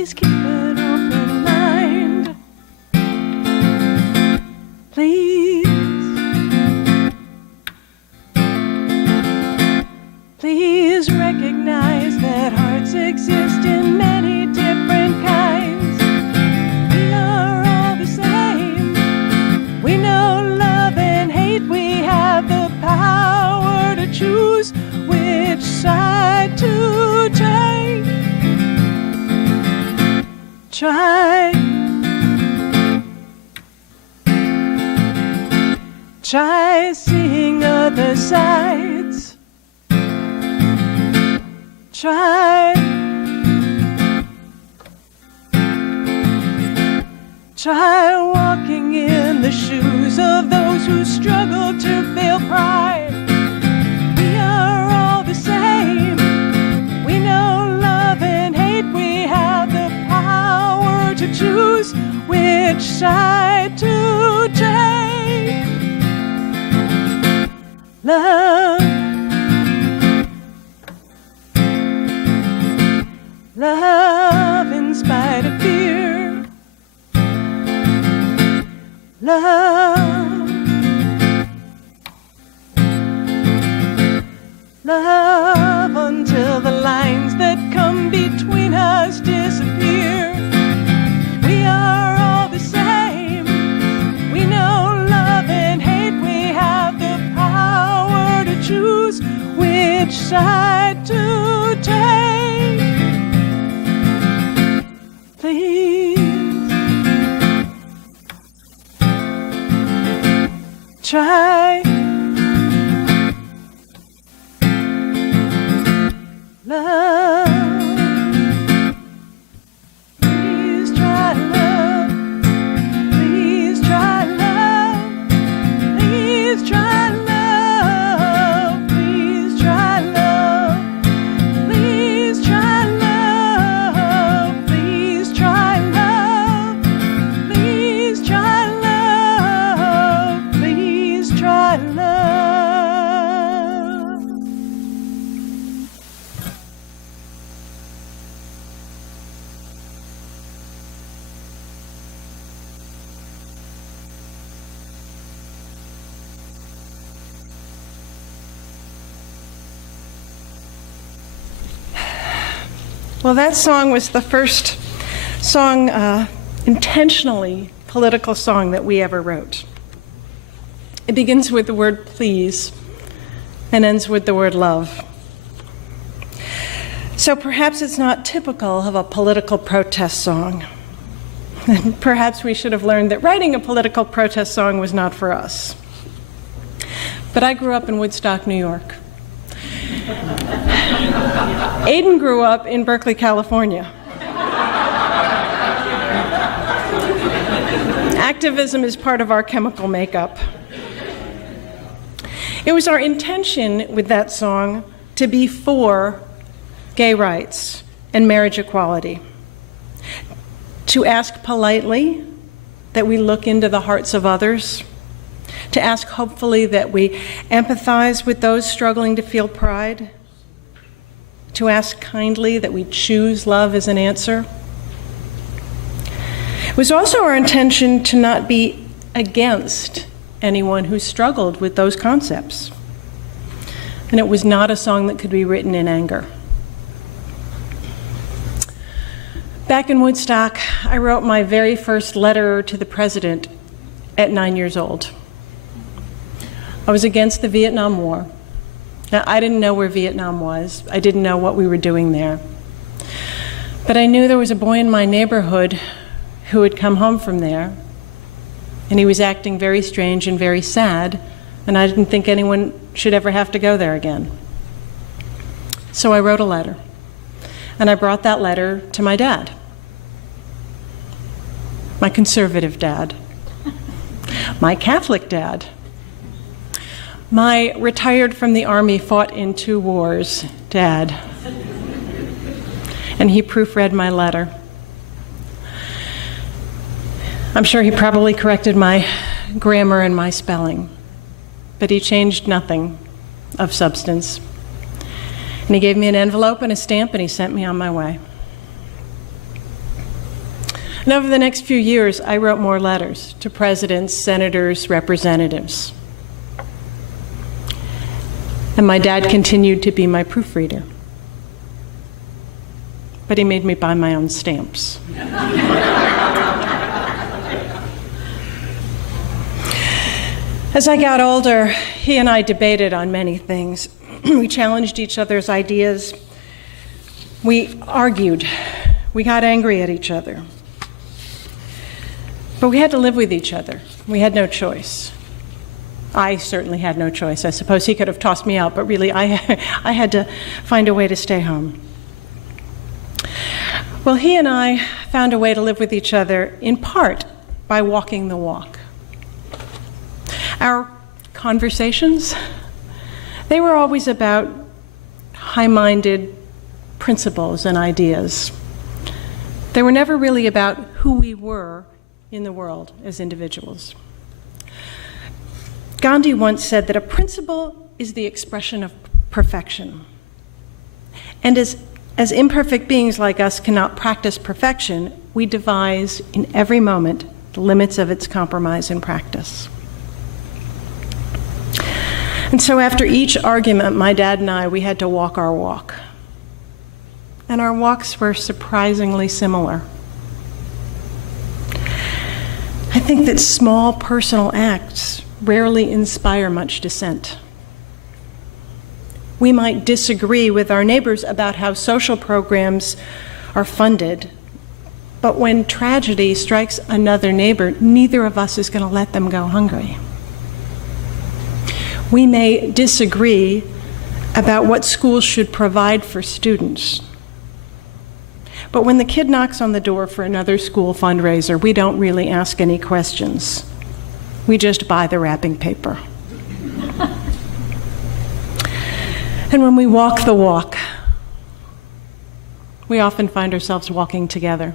Please keep an open mind. Please. Please recognize that hearts exist in many different kinds. We are all the same. We know love and hate. We have the power to choose which side to take. Try seeing other sides. Try walking in the shoes of those who struggle to feel pride. We are all the same. We know love and hate. We have the power to choose which side to take. Love in spite of fear. Love until the lines that come between us disappear. We are all the same. We know love and hate. We have the power to choose which side to take. Please try love. Please try love. Please try love. Please try love. Please try love. Please try love. Please try love. Please try love. Please try love. Well, that song was the first song, intentionally political song that we ever wrote. It begins with the word please and ends with the word love. So perhaps it's not typical of a political protest song. And perhaps we should have learned that writing a political protest song was not for us. But I grew up in Woodstock, New York. Aidan grew up in Berkeley, California. Activism is part of our chemical makeup. It was our intention with that song to be for gay rights and marriage equality, to ask politely that we look into the hearts of others, to ask hopefully that we empathize with those struggling to feel pride, to ask kindly that we choose love as an answer. It was also our intention to not be against anyone who struggled with those concepts. And it was not a song that could be written in anger. Back in Woodstock, I wrote my very first letter to the president at 9 years old. I was against the Vietnam War. Now, I didn't know where Vietnam was. I didn't know what we were doing there. But I knew there was a boy in my neighborhood who had come home from there, and he was acting very strange and very sad, and I didn't think anyone should ever have to go there again. So I wrote a letter, and I brought that letter to my dad, my conservative dad, my Catholic dad, my retired from the Army, fought in 2 wars dad. And he proofread my letter. I'm sure he probably corrected my grammar and my spelling, but he changed nothing of substance. And he gave me an envelope and a stamp, and he sent me on my way. And over the next few years, I wrote more letters to presidents, senators, representatives. And my dad continued to be my proofreader. But he made me buy my own stamps. As I got older, he and I debated on many things. We challenged each other's ideas. We argued. We got angry at each other. But we had to live with each other. We had no choice. I certainly had no choice. I suppose he could have tossed me out, but really I had to find a way to stay home. Well, he and I found a way to live with each other, in part by walking the walk. Our conversations, they were always about high-minded principles and ideas. They were never really about who we were in the world as individuals. Gandhi once said that a principle is the expression of perfection. And as imperfect beings like us cannot practice perfection, we devise in every moment the limits of its compromise and practice. And so after each argument, my dad and I, we had to walk our walk. And our walks were surprisingly similar. I think that small personal acts rarely inspire much dissent. We might disagree with our neighbors about how social programs are funded, but when tragedy strikes another neighbor, neither of us is going to let them go hungry. We may disagree about what schools should provide for students, but when the kid knocks on the door for another school fundraiser, we don't really ask any questions. We just buy the wrapping paper. And when we walk the walk, we often find ourselves walking together.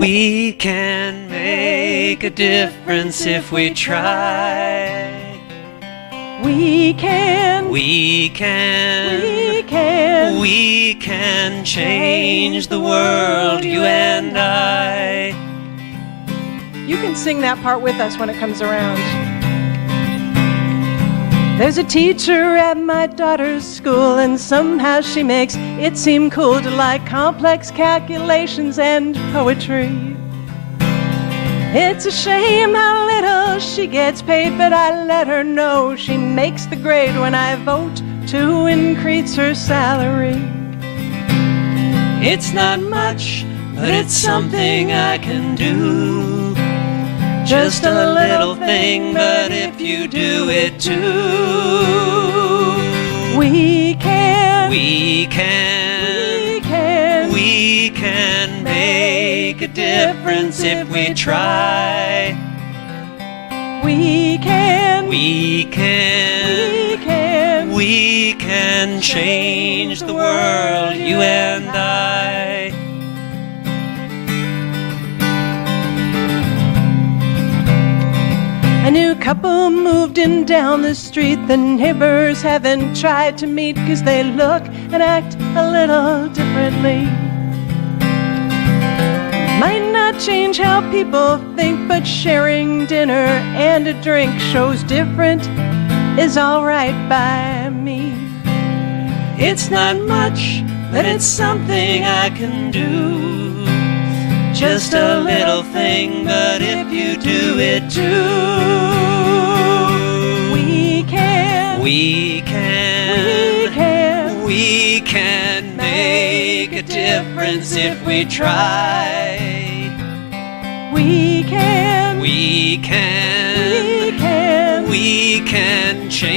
We can make a difference if we try. We can change the world, you and I. You can sing that part with us when it comes around. There's a teacher at my daughter's school, and somehow she makes it seem cool to like complex calculations and poetry. It's a shame how little she gets paid, but I let her know she makes the grade when I vote to increase her salary. It's not much, but it's something I can do. Just a little thing, but if you do it too, we can make a difference if we try. We can change the world, you and I. A new couple moved in down the street. The neighbors haven't tried to meet 'cause they look and act a little differently. Might not change how people think, but sharing dinner and a drink shows different is alright by me. It's not much, but it's something I can do. Just a little thing, but if you do it too, we can make a difference if we try. We can change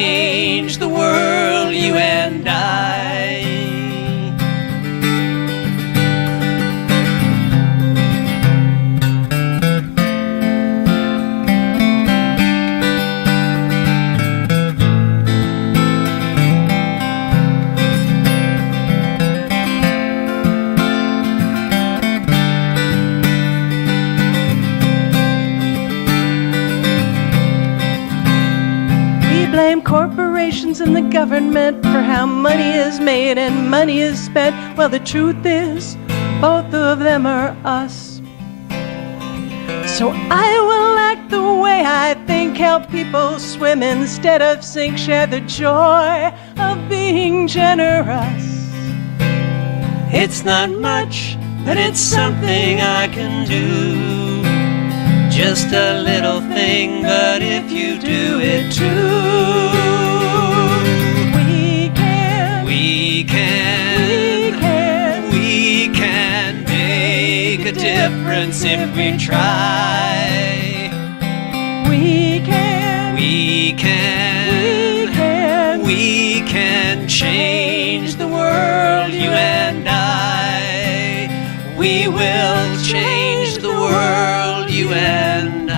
politicians and the government for how money is made and money is spent. Well, the truth is, both of them are us. So I will act the way I think, help people swim instead of sink, share the joy of being generous. It's not much, but it's something I can do. Just a little thing, but if you do it too, we can make a difference if we try. We can change the world, you and I. We will change the world, you and I.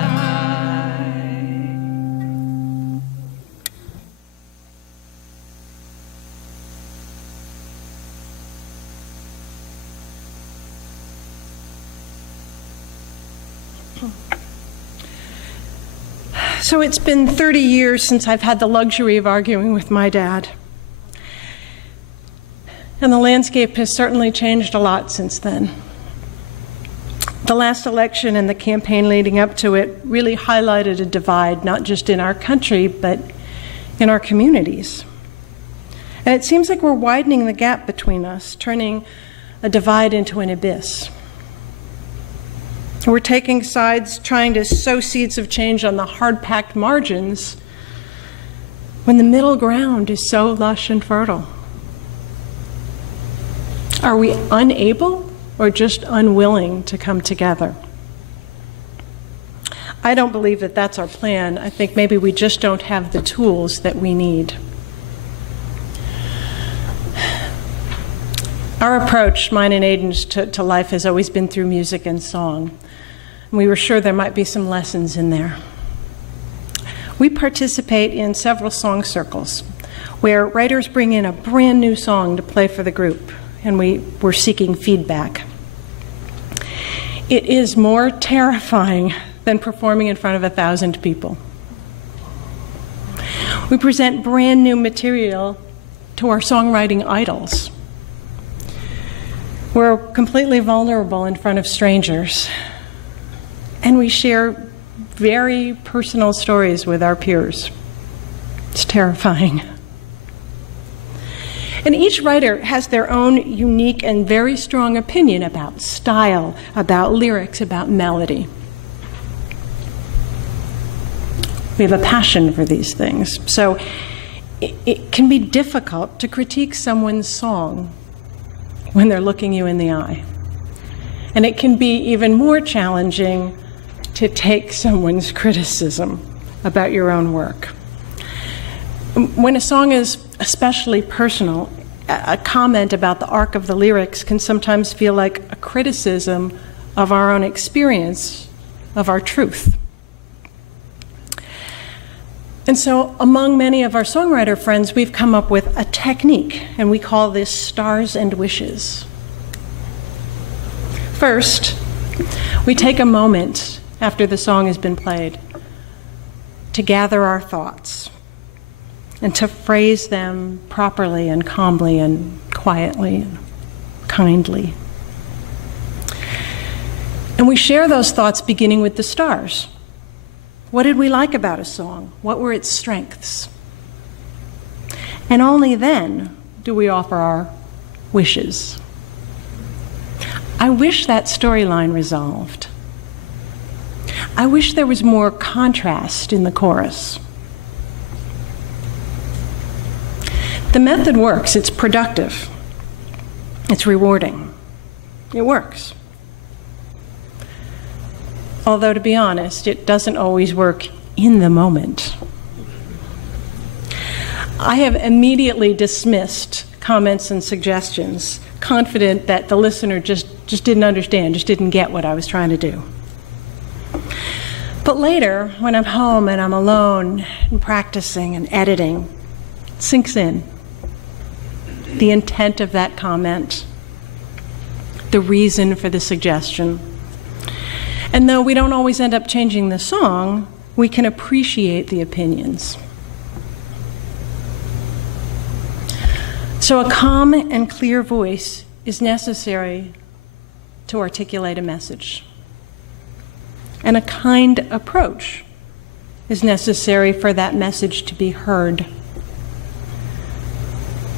So it's been 30 years since I've had the luxury of arguing with my dad. And the landscape has certainly changed a lot since then. The last election and the campaign leading up to it really highlighted a divide, not just in our country, but in our communities. And it seems like we're widening the gap between us, turning a divide into an abyss. We're taking sides, trying to sow seeds of change on the hard-packed margins, when the middle ground is so lush and fertile. Are we unable or just unwilling to come together? I don't believe that that's our plan. I think maybe we just don't have the tools that we need. Our approach, mine and Aidan's, to life has always been through music and song. And we were sure there might be some lessons in there. We participate in several song circles where writers bring in a brand new song to play for the group, and we're seeking feedback. It is more terrifying than performing in front of 1,000 people. We present brand new material to our songwriting idols. We're completely vulnerable in front of strangers, and we share very personal stories with our peers. It's terrifying. And each writer has their own unique and very strong opinion about style, about lyrics, about melody. We have a passion for these things. So it can be difficult to critique someone's song when they're looking you in the eye. And it can be even more challenging to take someone's criticism about your own work. When a song is especially personal, a comment about the arc of the lyrics can sometimes feel like a criticism of our own experience, of our truth. And so among many of our songwriter friends, we've come up with a technique, and we call this stars and wishes. First, we take a moment after the song has been played to gather our thoughts and to phrase them properly and calmly and quietly and kindly. And we share those thoughts beginning with the stars. What did we like about a song? What were its strengths? And only then do we offer our wishes. I wish that storyline resolved. I wish there was more contrast in the chorus. The method works. It's productive. It's rewarding. It works. Although, to be honest, it doesn't always work in the moment. I have immediately dismissed comments and suggestions, confident that the listener just didn't understand, just didn't get what I was trying to do. But later, when I'm home and I'm alone and practicing and editing, it sinks in. The intent of that comment, the reason for the suggestion. And though we don't always end up changing the song, we can appreciate the opinions. So a calm and clear voice is necessary to articulate a message. And a kind approach is necessary for that message to be heard.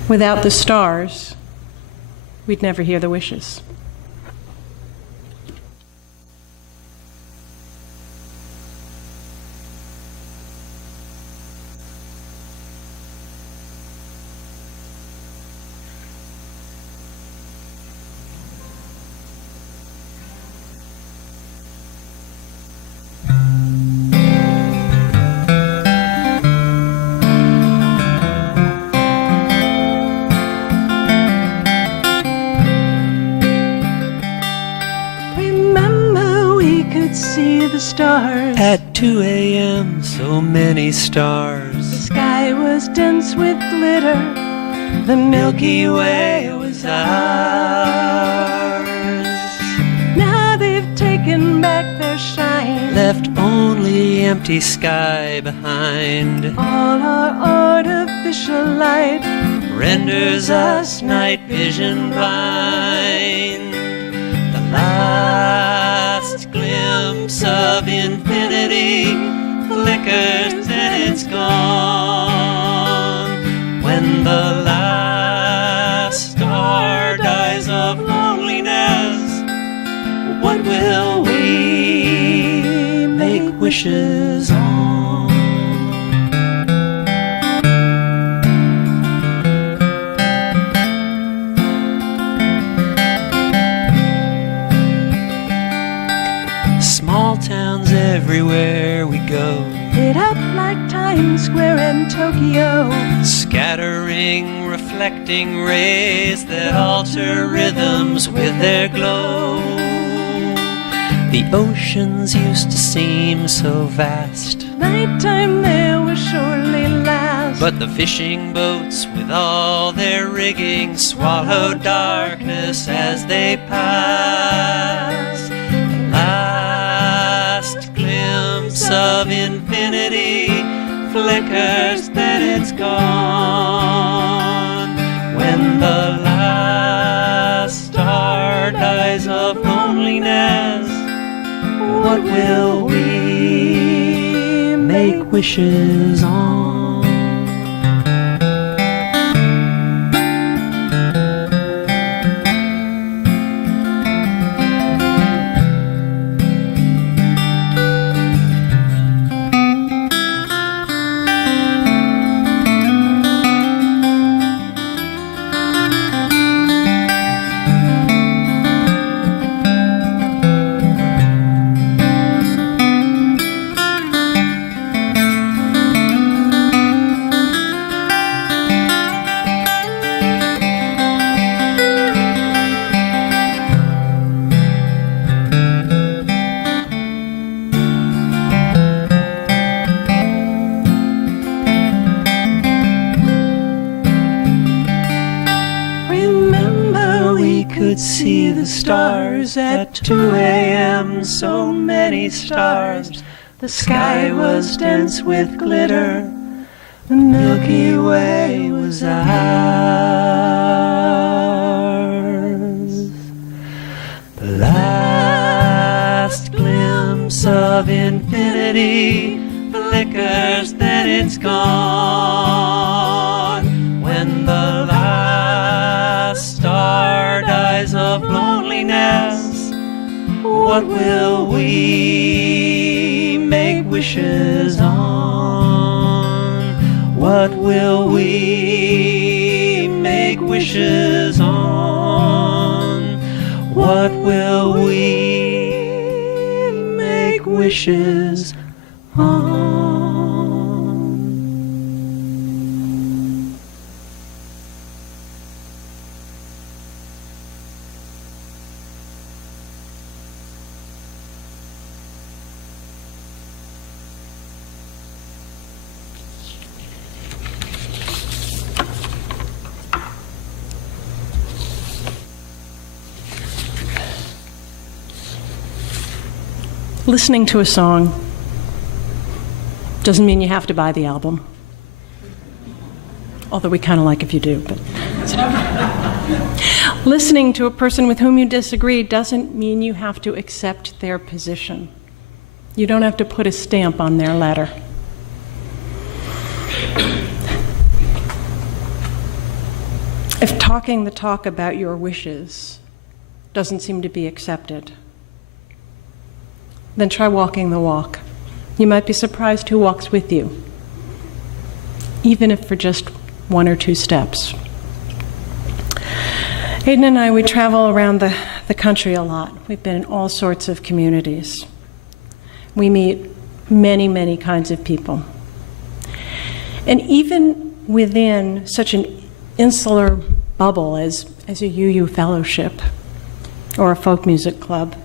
Without the stars, we'd never hear the wishes. Stars. At 2 a.m., so many stars. The sky was dense with glitter. The Milky Way was ours. Now they've taken back their shine, left only empty sky behind. All our artificial light renders us night vision blind. The last glimpse of infinity flickers and it's gone. When the last star dies of loneliness, what will we make wishes on? Small towns everywhere we go, lit up like Times Square and Tokyo, scattering, reflecting rays that alter rhythms with their glow. The oceans used to seem so vast, nighttime there will surely last. But the fishing boats with all their rigging swallow darkness as they pass. The last glimpse of infinity flickers, then it's gone. When the last star dies of loneliness, what will we make wishes on? See the stars at 2 a.m., so many stars. The sky was dense with glitter, the Milky Way was ours. The last glimpse of infinity flickers, then it's gone. When the last star dies of loneliness, what will we make wishes on? What will we make wishes on? What will we make wishes on? Listening to a song doesn't mean you have to buy the album, although we kind of like if you do. But Listening to a person with whom you disagree doesn't mean you have to accept their position. You don't have to put a stamp on their letter. If talking the talk about your wishes doesn't seem to be accepted, then try walking the walk. You might be surprised who walks with you, even if for just 1 or 2 steps. Aidan and I, we travel around the country a lot. We've been in all sorts of communities. We meet many, many kinds of people. And even within such an insular bubble as a UU fellowship or a folk music club,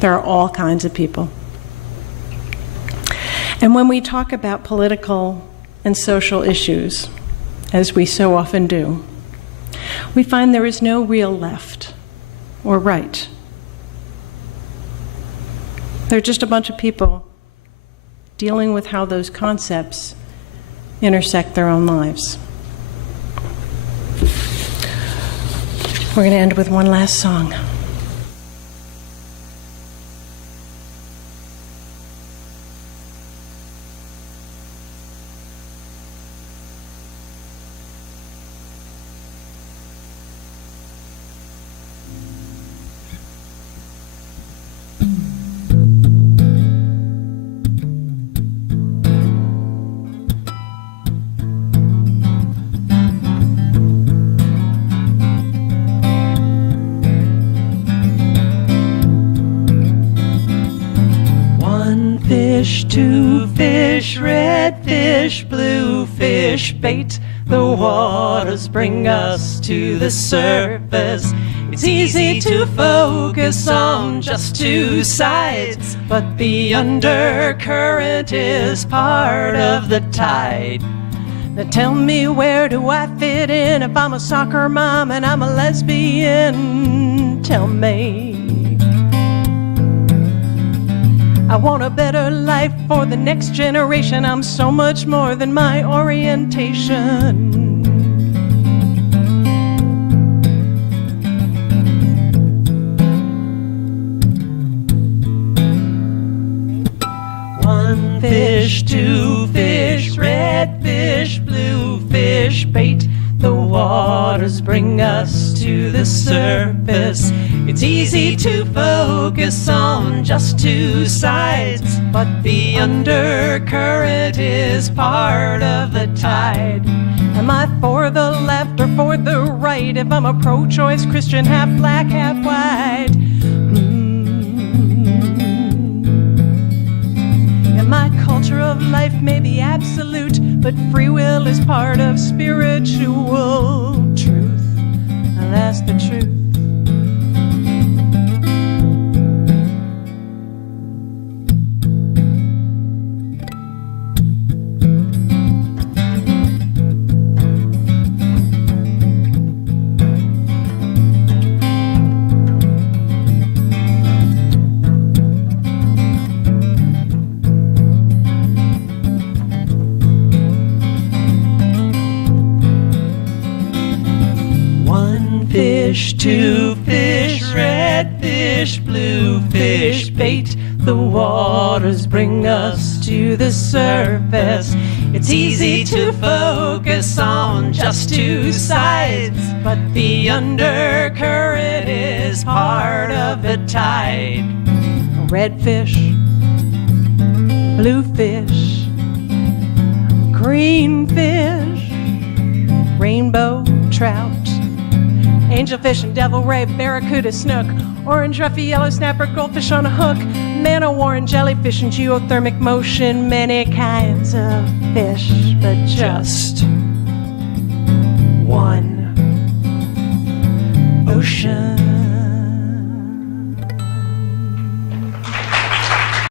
there are all kinds of people. And when we talk about political and social issues, as we so often do, we find there is no real left or right. They're just a bunch of people dealing with how those concepts intersect their own lives. We're going to end with one last song. Two fish, red fish, blue fish, bait. The waters bring us to the surface. It's easy to focus on just 2 sides, but the undercurrent is part of the tide. Now tell me, where do I fit in if I'm a soccer mom and I'm a lesbian? Tell me. I want a better life for the next generation. I'm so much more than my orientation. One fish, 2 fish, red fish, blue fish, bait. The waters bring us to the surface. It's easy to focus on just 2 sides, but the undercurrent is part of the tide. Am I for the left or for the right? If I'm a pro-choice Christian, half black, half white. And my culture of life may be absolute, but free will is part of spiritual truth. And that's the truth. Fish, 2 fish, red fish, blue fish, bait. The waters bring us to the surface. It's easy to focus on just 2 sides, but the undercurrent is part of the tide. Red fish, blue fish, green fish, rainbow trout, angelfish and devil ray, barracuda, snook, orange roughy, yellow snapper, goldfish on a hook, man-o-war, jellyfish and geothermic motion, many kinds of fish, but just one ocean.